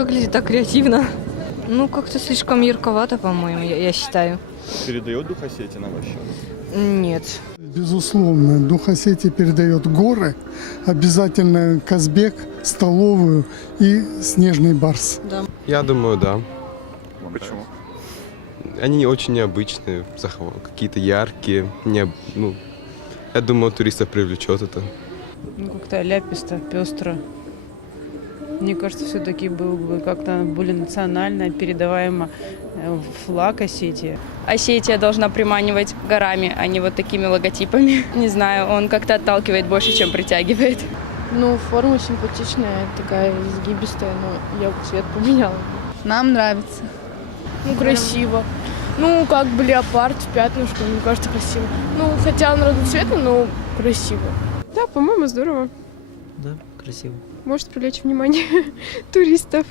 Выглядит так креативно. Ну, как-то слишком ярковато, по-моему, я считаю. Передает дух Осетии на ваш счет? Нет. Безусловно, дух Осетии передает горы, обязательно Казбек, столовую и снежный барс. Я думаю, да. Почему? Они очень необычные, какие-то яркие. Я думаю, туристов привлечет это. Ну, как-то ляписто, пестро. Мне кажется, все-таки был бы как-то более национально передаваемо флаг Осетии. Осетия должна приманивать горами, а не вот такими логотипами. Не знаю, он как-то отталкивает больше, чем притягивает. Ну, форма симпатичная, такая изгибистая, но я бы цвет поменяла. Нам нравится. Ну, красиво. Ну, как бы леопард в пятнышко, мне кажется, красиво. Ну, хотя он разноцветный, но красиво. Да, по-моему, здорово. Да, красиво. Может привлечь внимание туристов.